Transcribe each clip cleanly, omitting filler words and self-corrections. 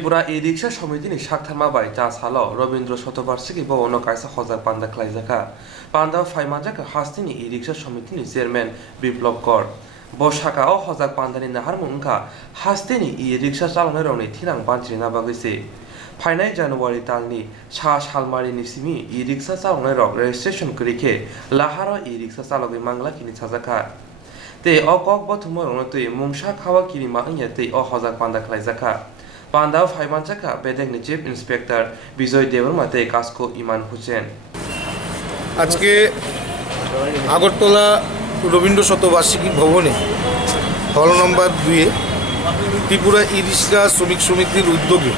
Tripura E-Riksa সমিতিनि সাকথারমাबाय Chasalo Rabindra Shatabarshiki भवनो कायसा हजाक Panda khwlaijak Panda फाइमाजाक Haste-नि E-Riksa समितिनि चेयरमैन बिप्लव कर बसाकाओ हजाक Panda-नि नाहारमुं ओंखा Haste-नि E-Riksa चालनायरौनि थिनां बानथिना बागैसे फाइनाय जानुवारि तालनि सा सालमारिनि सिमि E-Riksa चालनायरौ रेजिस्ट्रेशन करिखे लाहारो E-Riksa चालगै मांगलाखिनि साजाखा ते अकक बथुमरौनो तै मुंसा खावा किरिमा ओंया तै अ हजाक Panda khwlaijak Panda फाइमाजाक बेदेंनि चीफ इंस्पेक्टर विजय देवर्माते कास्को इमान हुसेन আজকে আগরতলা রবীন্দ্র শতবার্ষিকী ভবনে হল নম্বর 2-এ ত্রিপুরা E-Riksa শ্রমিক সমিতির উদ্যোগে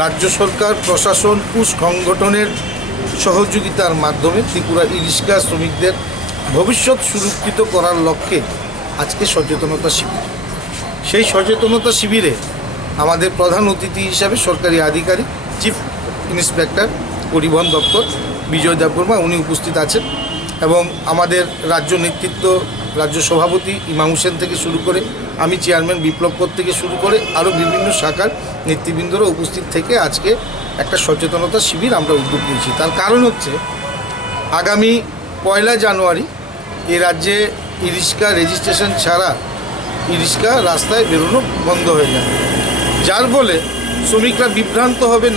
রাজ্য সরকার প্রশাসন ও সংগঠনের সহযোগিতার মাধ্যমে ত্রিপুরা E-Riksa শ্রমিকদের ভবিষ্যৎ সুরক্ষিত করার লক্ষ্যে আজকে সচেতনতা শিবির। সেই সচেতনতা শিবিরে আমাদের প্রধান অতিথি হিসাবে সরকারি আধিকারিক চিফ ইন্সপেক্টর পরিবহন দপ্তর বিজয় দেববর্মা উনি উপস্থিত আছেন এবং আমাদের রাজ্য নেতৃত্ব রাজ্য সভাপতি ইমাম হোসেন থেকে শুরু করে আমি চেয়ারম্যান বিপ্লব কর থেকে শুরু করে আরও বিভিন্ন শাখার নেতৃবৃন্দরা উপস্থিত থেকে আজকে একটা সচেতনতা শিবির আমরা উদ্যোগ নিয়েছি। তার কারণ হচ্ছে আগামী 1 জানুয়ারি এই রাজ্যে E-Riksa রেজিস্ট্রেশন ছাড়া E-Riksa রাস্তায় বেরোনো বন্ধ হয়ে যাবে, যার ফলে শ্রমিকরা বিভ্রান্ত হবে,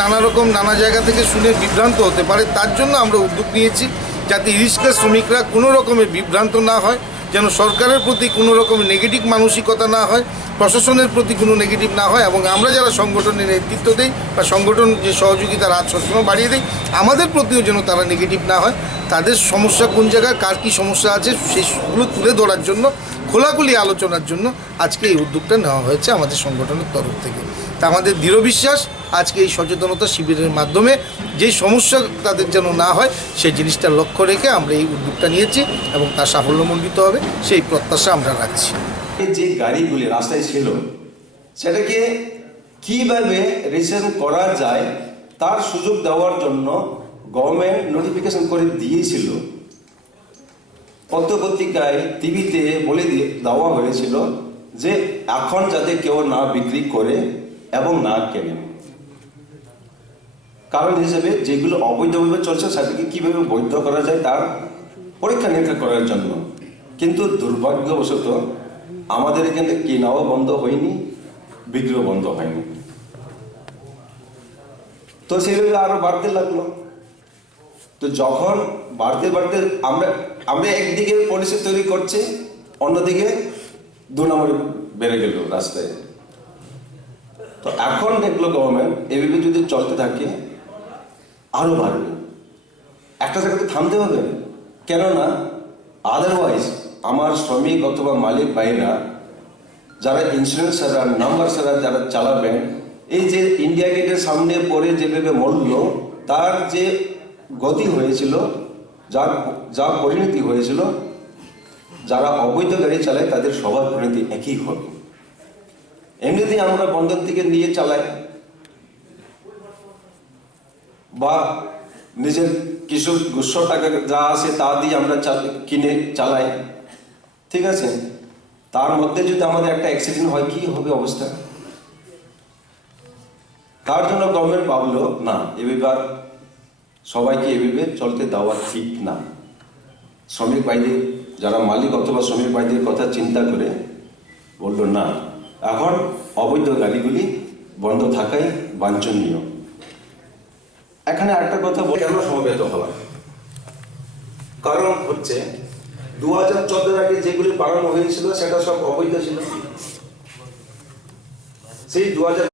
নানা জায়গা থেকে শুনে বিভ্রান্ত হতে পারে। তার জন্য আমরা উদ্যোগ নিয়েছি যাতে E-Riksa শ্রমিকরা কোনো রকমের বিভ্রান্ত না হয়, যেন সরকারের প্রতি কোনো রকমের নেগেটিভ মানসিকতা না হয়, প্রশাসনের প্রতি কোনো নেগেটিভ না হয় এবং আমরা যারা সংগঠনের নেতৃত্ব দেই বা সংগঠন যে সহযোগিতার হাত সবসময় বাড়িয়ে দেয় আমাদের প্রতিও যেন তারা নেগেটিভ না হয়। তাদের সমস্যা কোন জায়গায় কার কী সমস্যা আছে সেগুলো তুলে ধরার জন্য খোলাখুলি আলোচনার জন্য আজকে এই উদ্যোগটা নেওয়া হয়েছে আমাদের সংগঠনের তরফ থেকে। তা আমাদের দৃঢ় বিশ্বাস আজকে এই সচেতনতা শিবিরের মাধ্যমে যেই সমস্যা তাদের যেন না হয় সেই জিনিসটা লক্ষ্য রেখে আমরা এই উদ্যোগটা নিয়েছি এবং তার সাফল্যমণ্ডিত হবে সেই প্রত্যাশা আমরা রাখছি। যে গাড়িগুলি রাস্তায় ছিল সেটাকে কিভাবে রিসেন্ট করা যায় তার সুযোগ দেওয়ার জন্য গভর্নমেন্ট নোটিফিকেশন করে দিয়েছিল। পত্রপত্রিকায় টিভিতে বলে দেওয়া হয়েছিল যে এখন যাতে কেউ না বিক্রি করে এবং না কেনে। কারণ হিসেবে যেগুলো অবৈধভাবে চলছে সেটাকে কিভাবে বৈধ করা যায় তার পরীক্ষা নিরীক্ষা করার জন্য। কিন্তু দুর্ভাগ্যবশত আমাদের এখানে কেনাও বন্ধ হয়নি, বিক্রিও বন্ধ হয়নি। তো সেভাবে আরো বাড়তে লাগলো। তো যখন বাড়তে আমরা একদিকে পলিসি তৈরি করছি, অন্যদিকে 2 নম্বরে বেড়ে গেল রাস্তায়। তো এখন দেখলো গভর্নমেন্ট এভাবে যদি চলতে থাকে আরো বাড়বে, একটা জায়গাতে থামতে হবে। কেননা আদারওয়াইজ আমার শ্রমিক অথবা মালিক ভাইরা যারা ইন্স্যুরেন্স ছাড়া নাম্বার ছাড়া যারা চালাবেন, এই যে ইন্ডিয়া গেটের সামনে পড়ে যেভাবে মরল তার যে গতি হয়েছিল, যার পরিণতি হয়েছিল, যারা অবৈধ গাড়ি চালায় তাদের সবার পরিণতি একই হবে। এমনিতেই আমরা বন্ধন থেকে নিয়ে চালাই বা নিজের কিছু 200 টাকা যা আছে তা দিয়ে আমরা কিনে চালাই, ঠিক আছে। তার মধ্যে যদি আমাদের একটা অ্যাক্সিডেন্ট হয় কি হবে অবস্থা? তার জন্য গভর্নমেন্ট ভাবলো না, এবার সবাইকে এভাবে চলতে দেওয়া ঠিক না। শ্রমিক ভাইদের যারা মালিক অথবা শ্রমিক ভাইদের কথা চিন্তা করে বললো না, এখন অবৈধ গাড়িগুলি বন্ধ থাকাই বাঞ্ছনীয়। এখানে একটা কথা বলে কেন সমবেত হওয়া, কারণ হচ্ছে 2014 আগে যেগুলি বানানো হয়েছিল সেটা সব অবৈধ ছিল। সেই 2014